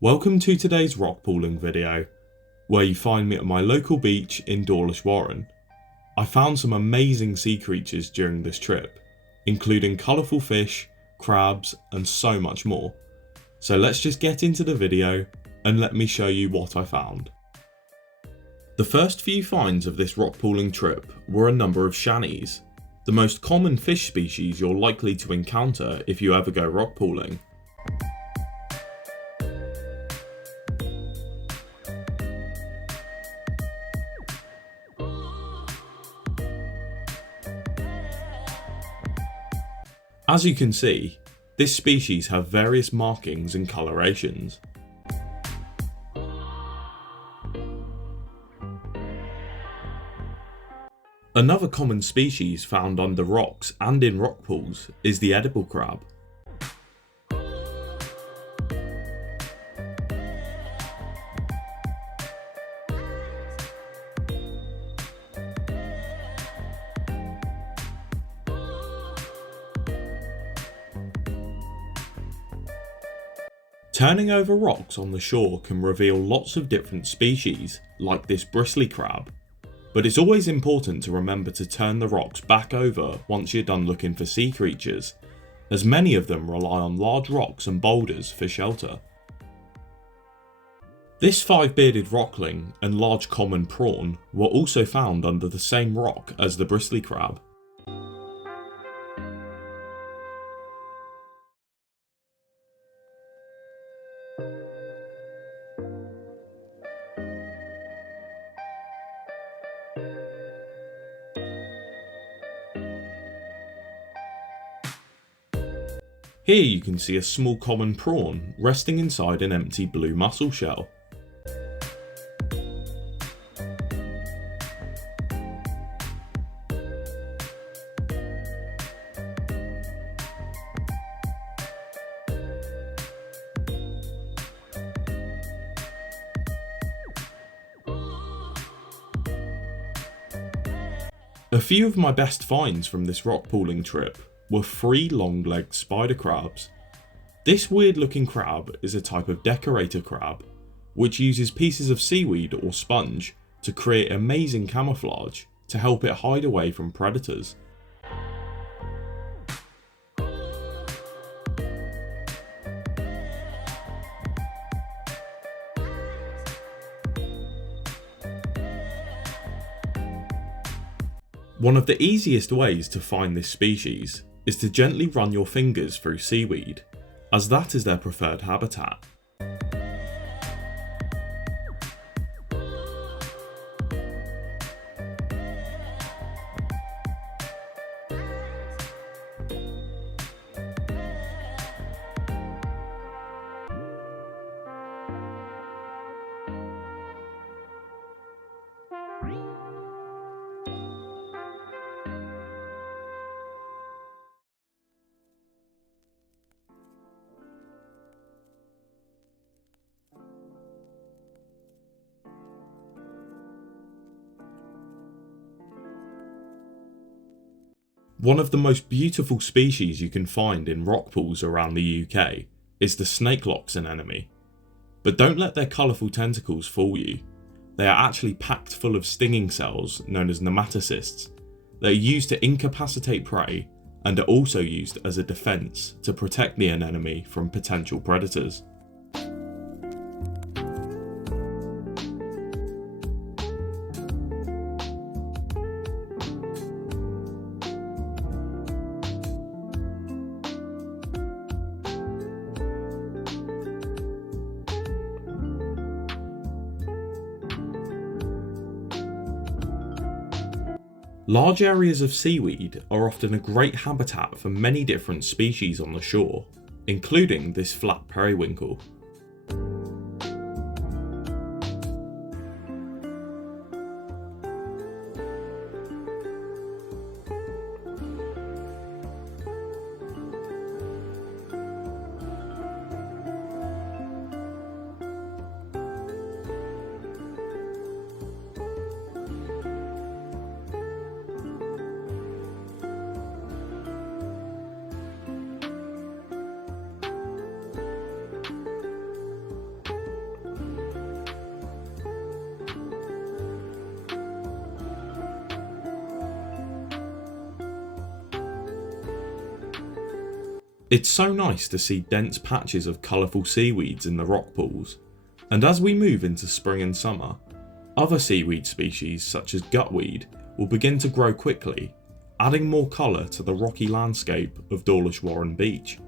Welcome to today's rock pooling video, where you find me at my local beach in Dawlish Warren. I found some amazing sea creatures during this trip, including colourful fish, crabs and so much more. So let's just get into the video and let me show you what I found. The first few finds of this rock pooling trip were a number of shannies, the most common fish species you're likely to encounter if you ever go rock pooling. As you can see, this species have various markings and colorations. Another common species found under rocks and in rock pools is the edible crab. Turning over rocks on the shore can reveal lots of different species, like this bristly crab, but it's always important to remember to turn the rocks back over once you're done looking for sea creatures, as many of them rely on large rocks and boulders for shelter. This five-bearded rockling and large common prawn were also found under the same rock as the bristly crab. Here you can see a small common prawn resting inside an empty blue mussel shell. A few of my best finds from this rock pooling trip were 3 long-legged spider crabs. This weird looking crab is a type of decorator crab, which uses pieces of seaweed or sponge to create amazing camouflage to help it hide away from predators. One of the easiest ways to find this species is to gently run your fingers through seaweed, as that is their preferred habitat. One of the most beautiful species you can find in rock pools around the UK is the Snakelocks anemone. But don't let their colourful tentacles fool you. They are actually packed full of stinging cells known as nematocysts that are used to incapacitate prey and are also used as a defence to protect the anemone from potential predators. Large areas of seaweed are often a great habitat for many different species on the shore, including this flat periwinkle. It's so nice to see dense patches of colourful seaweeds in the rock pools, and as we move into spring and summer, other seaweed species such as gutweed will begin to grow quickly, adding more colour to the rocky landscape of Dawlish Warren Beach.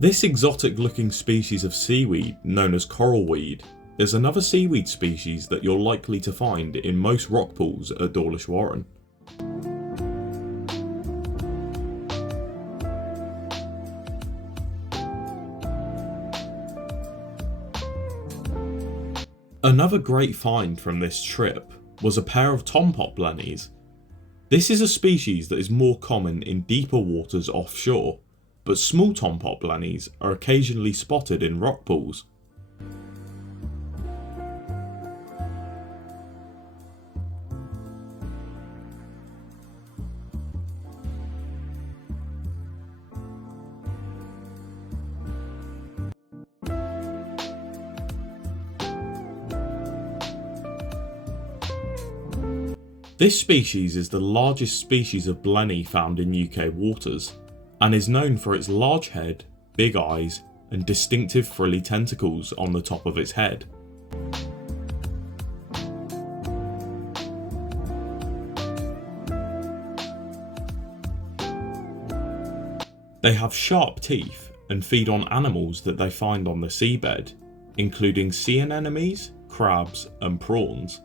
This exotic looking species of seaweed, known as coral weed, is another seaweed species that you're likely to find in most rock pools at Dawlish Warren. Another great find from this trip was a pair of Tompot blennies. This is a species that is more common in deeper waters offshore, but small Tompot blennies are occasionally spotted in rock pools. This species is the largest species of blenny found in UK waters, and is known for its large head, big eyes, and distinctive frilly tentacles on the top of its head. They have sharp teeth and feed on animals that they find on the seabed, including sea anemones, crabs, and prawns.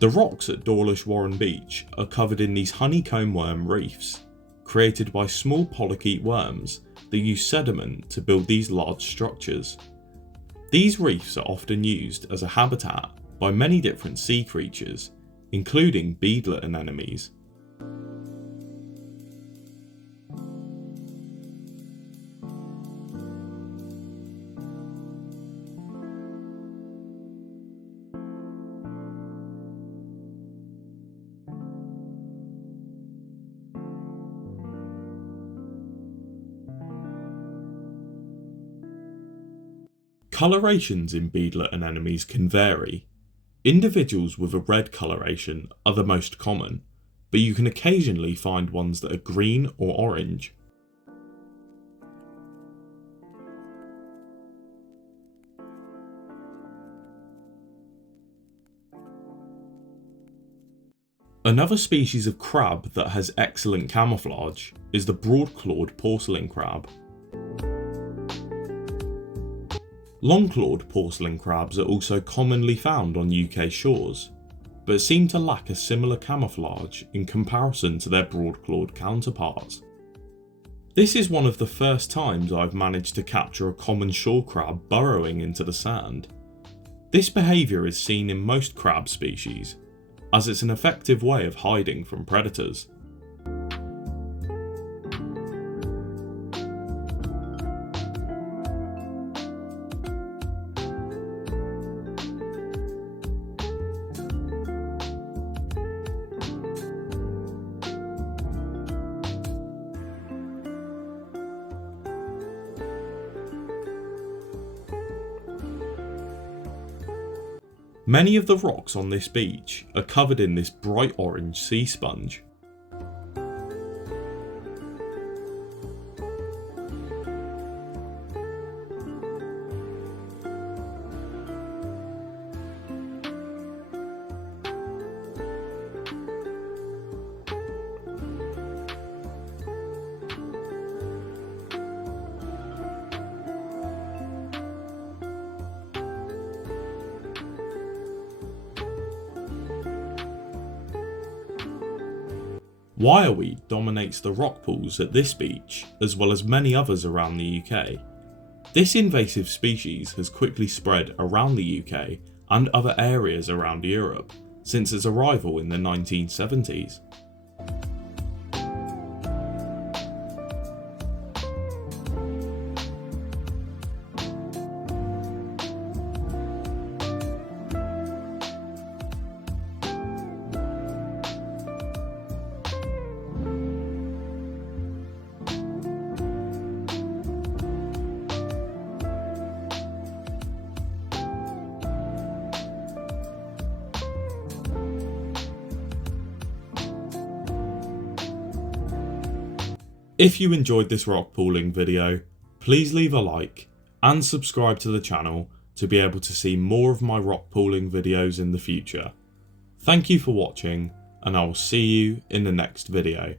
The rocks at Dawlish Warren Beach are covered in these honeycomb worm reefs, created by small polychaete worms that use sediment to build these large structures. These reefs are often used as a habitat by many different sea creatures, including beadlet anemones. Colorations in beadlet anemones can vary. Individuals with a red coloration are the most common, but you can occasionally find ones that are green or orange. Another species of crab that has excellent camouflage is the broad-clawed porcelain crab. Long-clawed porcelain crabs are also commonly found on UK shores, but seem to lack a similar camouflage in comparison to their broad-clawed counterparts. This is one of the first times I've managed to capture a common shore crab burrowing into the sand. This behaviour is seen in most crab species, as it's an effective way of hiding from predators. Many of the rocks on this beach are covered in this bright orange sea sponge. Wireweed dominates the rock pools at this beach, as well as many others around the UK. This invasive species has quickly spread around the UK and other areas around Europe since its arrival in the 1970s. If you enjoyed this rock pooling video, please leave a like and subscribe to the channel to be able to see more of my rock pooling videos in the future. Thank you for watching, and I will see you in the next video.